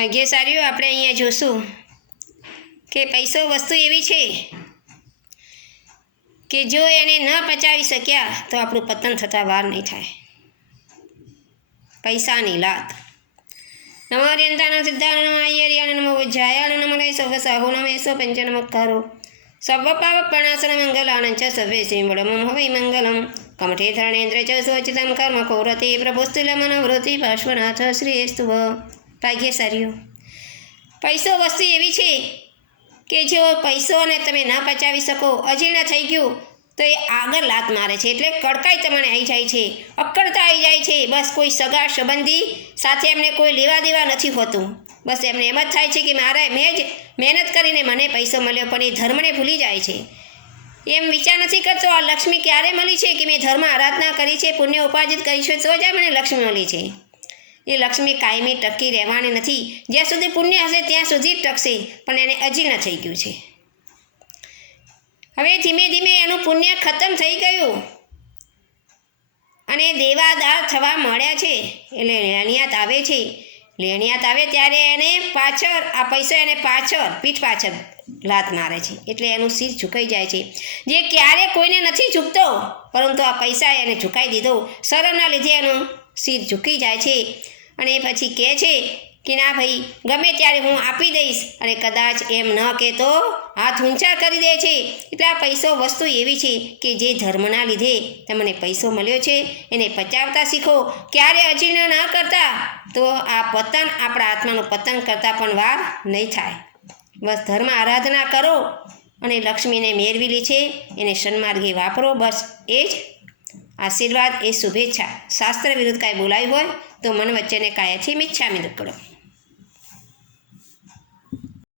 ભાગ્યશાળીઓ આપણે અહીંયા જોશું કે પૈસો વસ્તુ એવી છે કે જો એને ન પચાવી શક્યા તો આપણું પતન થતાં વાર નહીં થાય. પૈસાની લાત. નમો અર્યંતાન સિદ્ધાન નમો અય્યર્યાન નમો ઉજ્જાયાન નમો લય સવ સાહો નમે સો પંચ નમસ્કારો સર્વ પાવક પ્રણાસન મંગલાનં ચ સર્વે શ્રીમૂળમં હવૈ મંગલમ કમઠે ધરણેન્દ્ર ચ સોચિતમ કર્મ કૌરતે પ્રભુસ્તુલમનોવૃત્તિ પાર્શ્વનાથ શ્રીસ્તુવ. ભાગ્યશાળીઓ, પૈસો વસ્તુ એવી છે કે જો પૈસોને તમે ના પચાવી શકો, અજીર્ણ થઈ ગયું તો એ આગળ લાત મારે છે, એટલે કડકાઈ તમને આવી જાય છે, અક્કડતા આવી જાય છે. બસ કોઈ સગા સંબંધી સાથે એમને કોઈ લેવા દેવા નથી હોતું. બસ એમને એમ જ થાય છે કે મેં જ મહેનત કરીને મને પૈસો મળ્યો, પણ એ ધર્મને ભૂલી જાય છે. એમ વિચાર નથી કરતો આ લક્ષ્મી ક્યારે મળી છે કે મેં ધર્મ આરાધના કરી છે, પુણ્ય ઉપાર્જિત કરી છે, તો જ મને લક્ષ્મી મળી છે. એ લક્ષ્મી કાયમી ટકી રહેવાની નથી. જ્યાં સુધી પુણ્ય હશે ત્યાં સુધી જ ટકશે, પણ એને અજીર્ણ થઈ ગયું છે. હવે ધીમે ધીમે એનું પુણ્ય ખતમ થઈ ગયું અને દેવાદાર થવા મળ્યા છે, એટલે લેણિયાત આવે છે. લેણિયાત આવે ત્યારે એને પાછળ આ પૈસો એને પાછળ પીઠ પાછળ લાત મારે છે, એટલે એનું શિર ઝુકાઈ જાય છે. જે ક્યારે કોઈને નથી ઝૂકતો, પરંતુ આ પૈસા એને ઝુકાઈ દીધો. શરમના લીધે એનું શિર ઝૂકી જાય છે અને પછી કહે છે કે ના ભાઈ, ગમે ત્યારે હું આપી દઈશ, અને કદાચ એમ ન કહેતો હાથ ઊંચા કરી દે છે. એટલે આ પૈસો વસ્તુ એવી છે કે જે ધર્મના લીધે તમને પૈસો મળ્યો છે એને પચાવતા શીખો. ક્યારે અજીર્ણ ન કરતા, તો આ પતન આપણા આત્માનું પતન કરતાં પણ વાર નહીં થાય. બસ ધર્મ આરાધના કરો અને લક્ષ્મીને મેળવી લે છે, એને સન્માર્ગે વાપરો. બસ એ જ આશીર્વાદ, એ શુભેચ્છા. શાસ્ત્ર વિરુદ્ધ કાંઈ બોલાયું હોય તો મન વચ્ચેને કાયાથી મિચ્છામિ દુક્કડમ.